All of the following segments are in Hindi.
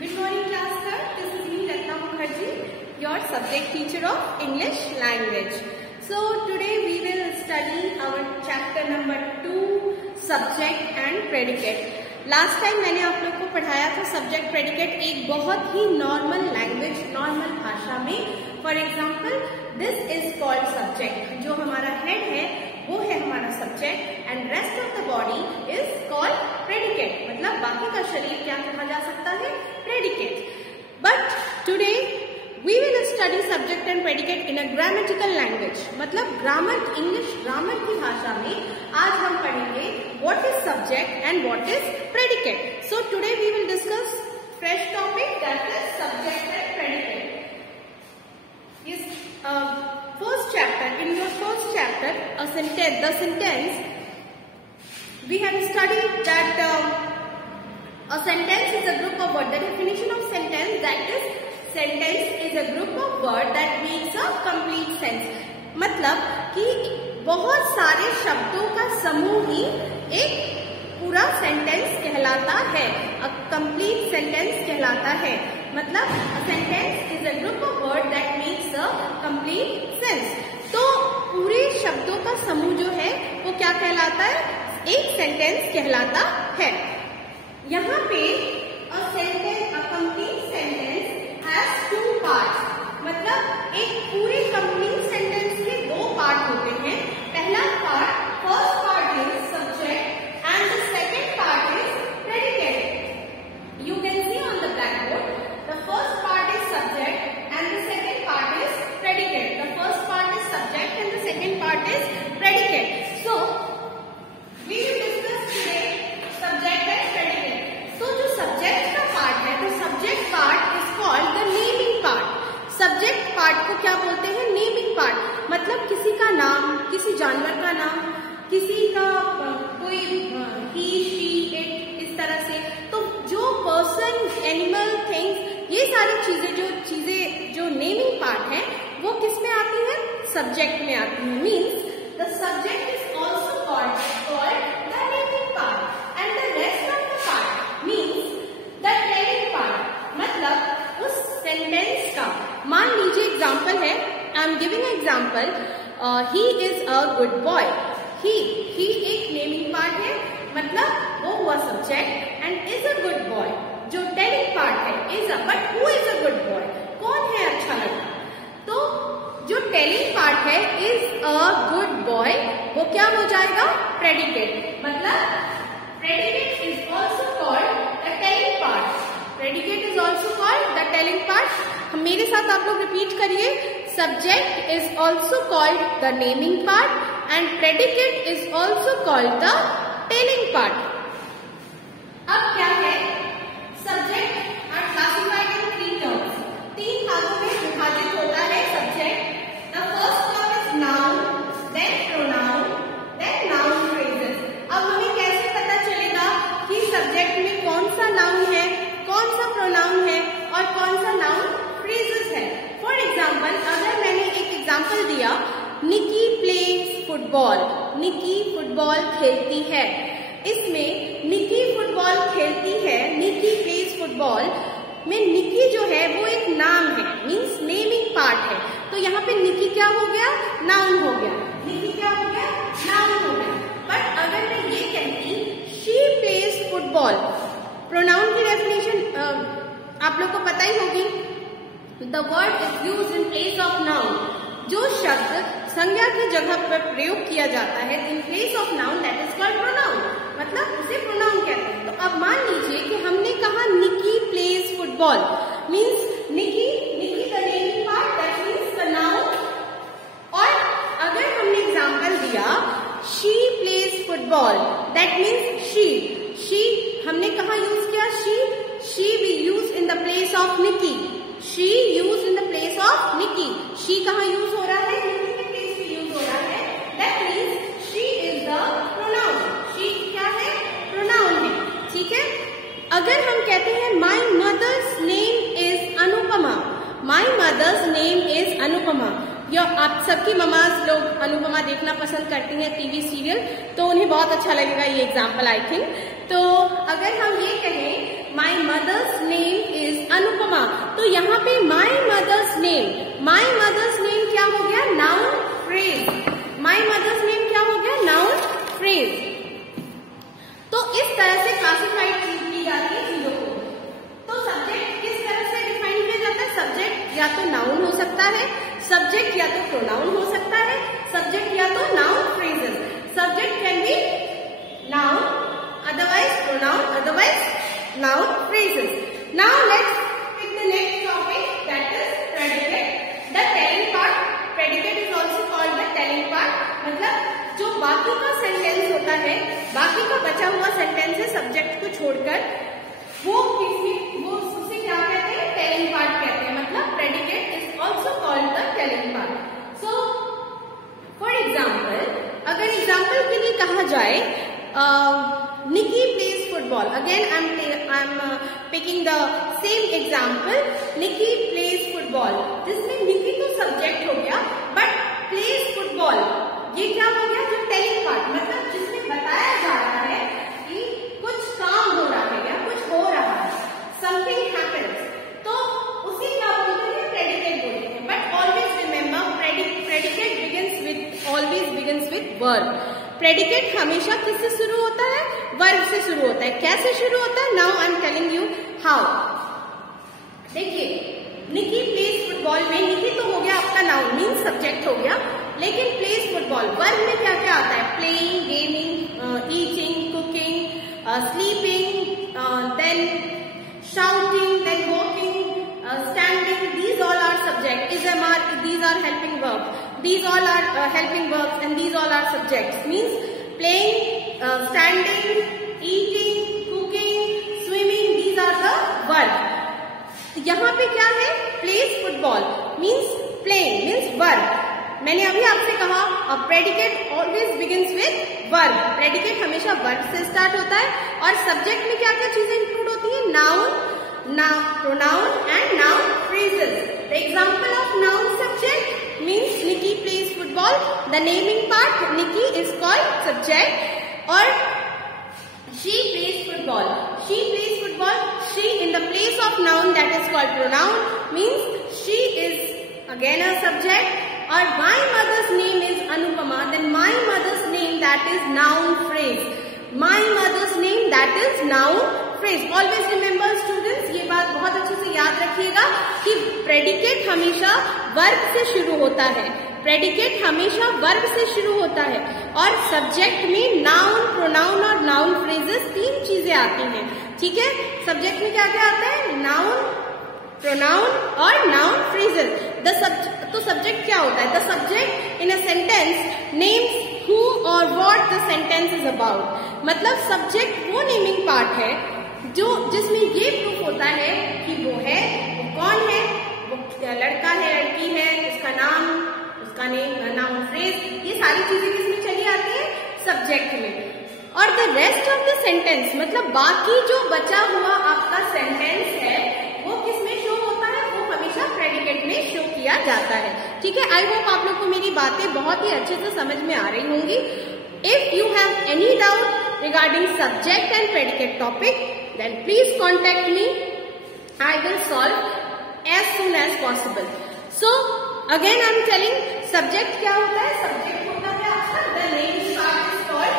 Good morning class sir, this is me Ratna Mukherjee, your subject teacher of English language. So today we will study our chapter number 2 subject and predicate. Last time मैंने आप लोग को पढ़ाया था subject predicate एक बहुत ही normal language, normal भाषा में. For example, this is called subject. जो हमारा head है वो है हमारा subject and rest of the body is called predicate. मतलब बाकी का शरीर क्या कहा जा सकता है? Predicate. But today we will study subject and predicate in a grammatical language. मतलब grammar, English grammar की भाषा में आज हम पढ़ेंगे what is subject and what is predicate. So today we will discuss fresh topic, that is subject and predicate. Is first chapter. In your first chapter, the sentence, we have studied that a sentence is a group of words. The definition of sentence, that is, sentence is a group of words that makes a complete sense. मतलब कि बहुत सारे शब्दों का समूह ही एक पूरा सेंटेंस कहलाता है, a complete sentence कहलाता है. मतलब a sentence is a group of words that makes a complete sense. तो पूरे शब्दों का समूह जो है वो क्या कहलाता है? एक सेंटेंस कहलाता है. यहाँ पे a sentence, a complete sentence has two parts. मतलब एक पूरे complete sentence के दो पार्ट होते हैं. पहला part, first part is subject and the second part is predicate. You can see on the blackboard, the first part is subject and the second part is predicate. The first part is subject and the second part is predicate. So we will discuss today subject and predicate. So जो subject का part है, तो subject part is called the naming part. Subject part को क्या बोलते हैं? Naming part. मतलब किसी का नाम, किसी जानवर का नाम, किसी का कोई he, she, it, इस तरह से. तो जो person, animal, things, ये सारी चीजें जो naming part है वो किस में आती है? Subject में आती है. Means the subject is also called the naming part and the rest of the part means the telling part. मतलब उस sentence का, मान लीजिए एग्जाम्पल है, I am giving example, he is a good boy. He एक नेमिंग पार्ट है, मतलब वो हुआ subject and is a good boy. जो टेलिंग पार्ट है is a, but who is a good boy? कौन है अच्छा लड़का? तो जो टेलिंग पार्ट है इज अ गुड बॉय, वो क्या हो जाएगा? प्रेडिकेट. मतलब predicate is also called the telling part. Predicate is also called the telling part. मेरे साथ आप लोग रिपीट करिए. Subject is also called the naming part and predicate is also called the telling part. अब क्या है? Subject are classified in 3 terms. 3 भागों में विभाजित होता है subject. The first term is noun, then pronoun, then noun phrases. अब हमें कैसे पता चलेगा कि सब्जेक्ट में कौन सा नाउन है, कौन सा प्रोनाउन है और कौन सा नाउन फ्रेजेस है? फॉर एग्जाम्पल, अगर मैंने एक एग्जाम्पल दिया, निकी प्लेज फुटबॉल. निकी फुटबॉल खेलती है. इसमें निकी फुटबॉल खेलती है, निकी प्लेज फुटबॉल में निकी जो है वो एक नाम है, मीन्स नेमिंग पार्ट है. तो यहाँ पे निकी क्या हो गया? नाउन हो गया. निकी क्या हो गया? नाउन हो गया. बट अगर मैं ये कहती शी प्लेज फुटबॉल, प्रोनाउन की डेफिनेशन आप लोग को पता ही होगी. The word is used in place of noun. जो शब्द संज्ञा की जगह पर प्रयोग किया जाता है in place of noun, that is called pronoun. मतलब उसे प्रोनाउन कहते हैं. तो अब मान लीजिए कि हमने कहा Nikki plays football, means Nikki the naming part, that means the noun. और अगर हमने एग्जाम्पल दिया she plays football, that means she हमने कहा यूज किया? She we use in the place of Nikki. She use in the place of Nikki. She कहाँ यूज हो रहा है? निकी के प्लेस पे यूज हो रहा है. That means she is the pronoun. She क्या है? प्रोनाउन है. ठीक है. अगर हम कहते हैं my mother's name is Anupama. My mother's name is Anupama. या आप सबकी ममाज लोग अनुपमा देखना पसंद करती हैं, टीवी सीरियल, तो उन्हें बहुत अच्छा लगेगा ये एग्जाम्पल आई थिंक. तो अगर हम ये कहें my mother's name is Anupama, तो यहाँ पे माई मदर्स नेम क्या हो गया? Noun phrase. My mother's name क्या हो गया? Noun phrase. तो इस तरह से क्लासिफाइड की जाती है चीजों को। तो सब्जेक्ट किस तरह से डिफाइन किया जाता है? सब्जेक्ट या तो नाउन हो सकता है, सब्जेक्ट या तो प्रोनाउन हो सकता है, सब्जेक्ट या तो noun phrases. Subject can be noun, otherwise pronoun, otherwise noun phrases. Now let's pick the next topic, that is predicate. The telling part. Predicate is also called the telling part. मतलब जो बाकी का सेंटेंस होता है, बाकी का बचा हुआ सेंटेंस है सब्जेक्ट को छोड़कर, वो उसे क्या कहते हैं? टेलिंग पार्ट कहते हैं। मतलब predicate is also called the telling part. So for example, अगर एग्जाम्पल के लिए कहा जाए Nikki plays football, again I am picking the same example, Nikki plays football, जिसमें निकी तो सब्जेक्ट हो गया, बट प्लेज फुटबॉल ये क्या हो गया? जो टेलिंग पार्ट, मतलब जिसमें बताया जा रहा है कि कुछ काम हो रहा है या कुछ हो रहा है, समथिंग हैपेंस, तो उसे क्या बोलते हैं? प्रेडिकेट बोलते हैं। But always remember predicate always begins with verb. Predicate हमेशा किससे शुरू होता है? वर्ब से शुरू होता है। कैसे शुरू होता है? Now I am telling you how. देखिए, निकी प्लेज फुटबॉल में निकी तो हो गया आपका नाउन, मीन्स सब्जेक्ट हो गया, लेकिन प्लेज फुटबॉल वर्ब में क्या क्या आता है? Playing, gaming, eating, cooking, sleeping, then shouting, then walking, standing, these all are subject. These are helping verbs. These all are helping verbs and these all are subjects. Means playing, standing, eating, cooking, swimming, these are the verbs. यहाँ पे क्या है? plays football means playing, means verb. मैंने अभी आपसे कहा predicate always begins with verb. Predicate हमेशा वर्ब से स्टार्ट होता है और सब्जेक्ट में क्या क्या चीजें इंक्लूड होती है? Noun, pronoun and noun phrases. The example of noun subject means Nikki plays football, the naming part Nikki is called subject, और she plays football, she in the place of noun that is called pronoun means she is again a subject. Or my mother's name is Anupama, then my mother's name that is noun phrase. My mother's name that is noun phrase. Always remember students, ये बात बहुत अच्छे से याद रखिएगा कि प्रेडिकेट हमेशा वर्ब से शुरू होता है। प्रेडिकेट हमेशा वर्ब से शुरू होता है और सब्जेक्ट में नाउन, प्रोनाउन और नाउन फ्रेजेस तीन चीजें आती हैं। ठीक है, सब्जेक्ट में क्या क्या आता है? नाउन, प्रोनाउन और नाउन फ्रेजेस। तो सब्जेक्ट क्या होता है? The subject in a sentence names who और what the sentence is about. मतलब सब्जेक्ट वो नेमिंग पार्ट है जो जिसमें ये प्रूफ होता है कि वो है, वो कौन है, वो लड़का है, लड़की है, उसका नाम, उसका नेम, नाउन फ्रेज, ये सारी चीजें किसमें चली आती है? सब्जेक्ट में। और the rest of the sentence, मतलब बाकी जो बचा हुआ आपका सेंटेंस है वो किसमें शो होता है? वो हमेशा प्रेडिकेट में शो किया जाता है। ठीक है, आई होप आप लोग को मेरी बातें बहुत ही अच्छे से समझ में आ रही होंगी। If you have any doubt regarding subject and predicate topic, then please contact me, I will solve as soon as possible. So again I am telling, subject क्या होता है? सब्जेक्ट होता है आपका the naming part is called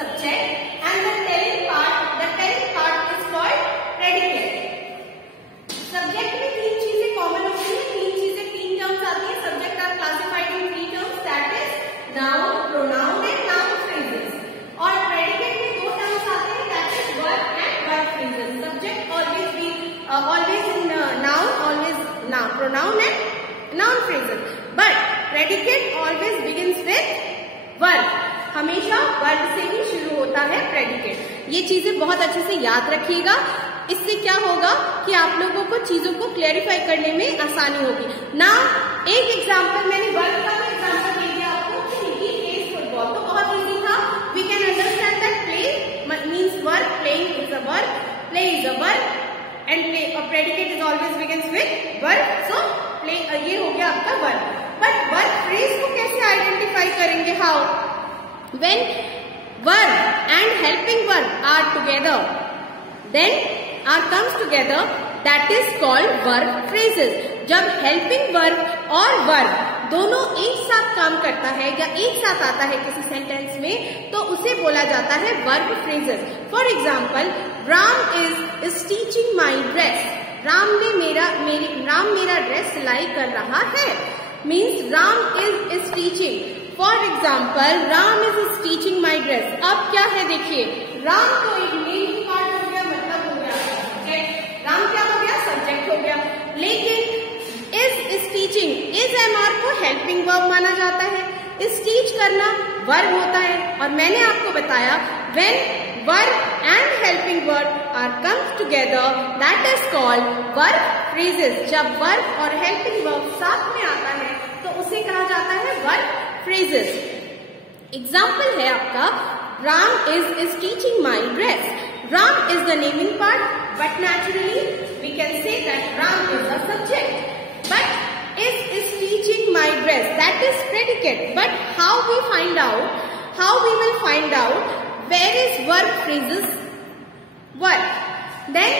subject and the telling part is called predicate. Subject में तीन चीजें कॉमन होती है, तीन टर्म्स आती है। Subject are classified in three terms, that is noun, pronoun and noun phrases. और प्रेडिकेट में दो टर्म्स आते हैं, that is verb and verb phrases. Subject always in noun, always pronoun and noun phrases, but predicate always begins with verb. हमेशा वर्ब से ही शुरू होता है प्रेडिकेट। ये चीजें बहुत अच्छे से याद रखिएगा। इससे क्या होगा कि आप लोगों को चीजों को क्लैरिफाई करने में आसानी होगी ना। एक एग्जांपल मैंने वर्ब का भी एग्जांपल दे दिया आपको कि निकी प्लेज फुटबॉल, तो बहुत इजी था। We can understand that play means verb, playing is a verb, play is a verb and play predicate is always begins with verb. So play ये हो गया आपका वर्ब। बट वर्ब फ्रेज को कैसे आइडेंटिफाई करेंगे? How? When verb and helping verb verb are together, then are comes together, that is called verb phrases. जब helping verb और verb दोनों एक साथ काम करता है या एक साथ आता है किसी सेंटेंस में, तो उसे बोला जाता है verb phrases. For example, Ram is stitching my dress. Ram मेरा ड्रेस सिलाई कर रहा है. Means Ram is teaching. For example, Ram is stitching my dress. अब क्या है देखिए, राम तो एक मेन पार्ट हो गया, मतलब हो गया सब्जेक्ट. राम क्या हो गया, सब्जेक्ट हो गया. लेकिन इज टीचिंग, इज एमआर को हेल्पिंग वर्ब माना जाता है. इस टीच करना वर्ब होता है. और मैंने आपको बताया when verb and helping verb are comes together, that is called verb phrases. जब वर्ब और हेल्पिंग वर्ब साथ में आता है तो उसे कहा जाता है वर्ब फ्रेजेस. एग्जाम्पल है आपका, Ram is teaching my dress. Ram is the naming part, but naturally we can say that Ram is the subject. But is teaching my dress, that is predicate. But how we will find out where is verb phrases work? Then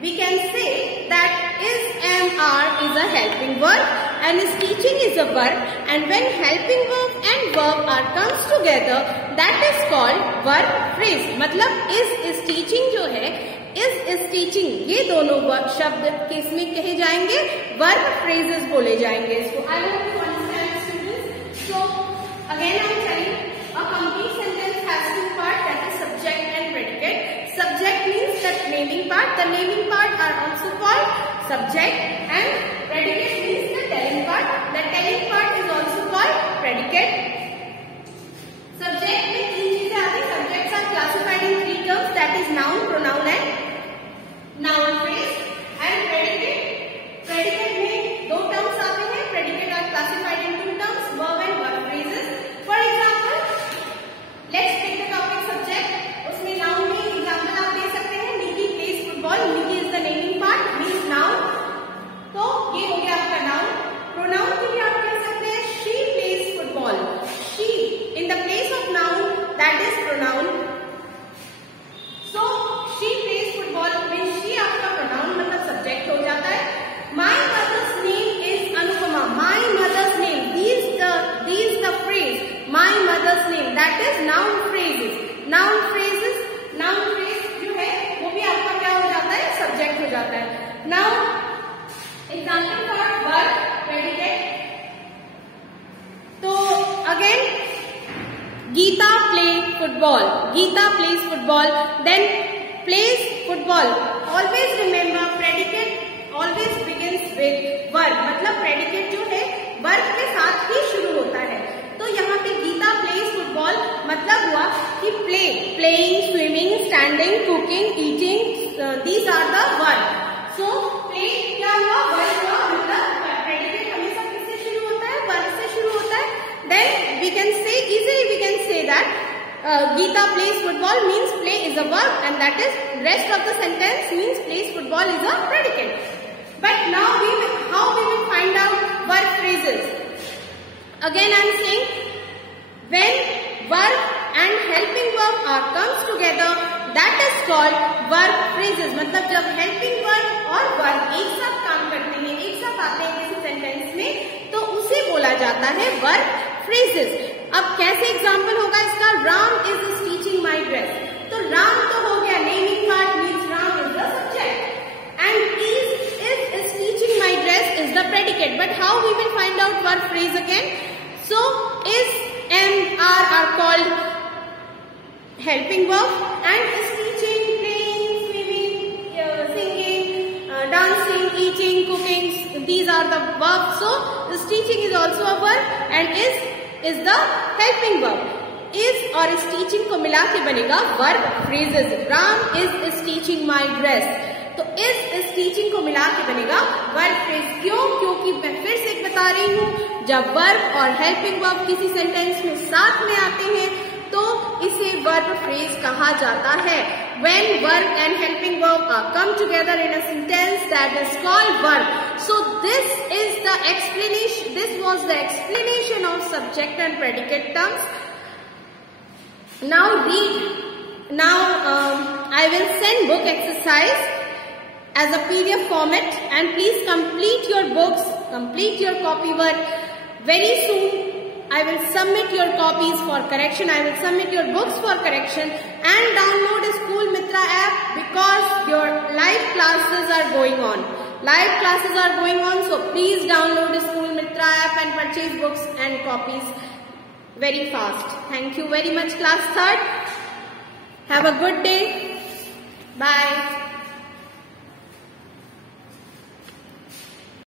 we can say that is MR is a helping verb and is teaching is a verb, and when helping verb and verb are comes together, that is called verb phrase. मतलब is teaching जो है, is teaching, ये दोनों शब्द किस में कहे जाएंगे, वर्ब फ्रेजेस बोले जाएंगे. इसको I want to understand students. So again I am telling, a complete sentence has two parts, that is subject and predicate. Subject means the naming part. The naming part are also called subject, and predicate means the telling part. The telling part is also called predicate. Subject में तीन चीजें आती है. Subjects are classified in three terms, that is noun, pronoun and noun phrase. And predicate में दो terms आते हैं. Predicate are classified in two terms, verb and verb phrases. For example, let's take the topic subject. उसमें noun में example आप दे सकते हैं. Nikki plays football. Nikki is the naming part, means noun. तो ये हो गया आपका noun. Pronoun के लिए आप कह सकते हैं she plays football. She in the place of noun, that is pronoun. So she plays football means she आपका pronoun मतलब subject हो जाता है. My mother's name is Anupama. My mother's name. These the phrase. My mother's name. That is noun phrases. Noun phrase जो है वो भी आपका क्या हो जाता है, subject हो जाता है. Now example for verb predicate. तो again Geeta plays football. Then plays football. Always remember predicate always begins with verb. मतलब predicate जो है verb के साथ ही शुरू होता है. तो यहाँ पे Geeta plays football मतलब हुआ कि playing, swimming, standing, cooking, eating, these are the verb. So play क्या हुआ, verb हुआ. मतलब predicate हमेशा किससे शुरू होता है, verb से शुरू होता है. Then we can say that Geeta plays football means play is a verb, and that is rest of the sentence means plays football is a predicate. But now how we will find out verb phrases? Again I am saying, when verb and helping verb are comes together, that is called verb phrases. मतलब जब helping verb और verb एक साथ काम करते हैं, एक साथ आते हैं किसी सेंटेंस में, तो उसे बोला जाता है verb phrases. अब कैसे एग्जाम्पल होगा इसका, Ram is teaching my dress. तो राम तो हो गया naming part, means Ram is the subject, and is teaching my dress is the predicate. But how we will find out verb phrase again? So is and are called helping verb, and is teaching, playing, swimming, singing, dancing, eating, cooking, these are the verbs. So is teaching is also a verb, and is the helping verb. Is और is teaching को मिला के बनेगा verb phrases. Ram is teaching my dress. तो is teaching को मिला के बनेगा verb phrase. क्यों? क्योंकि मैं फिर से बता रही हूँ, जब verb और helping verb किसी सेंटेंस में साथ में आते हैं तो इसे verb phrase कहा जाता है. When verb and helping verb are come together in a sentence, that is called verb. So this is the explanation. This was the explanation of subject and predicate terms. Now read Now I will send book exercise as a PDF format, and please complete your books, complete your copy work. Very soon I will submit your copies for correction. I will submit your books for correction, and download a School Mitra app, because your live classes are going on. Live classes are going on, so please download a School Mitra app and purchase books and copies very fast. Thank you very much, class 3rd. Have a good day. Bye.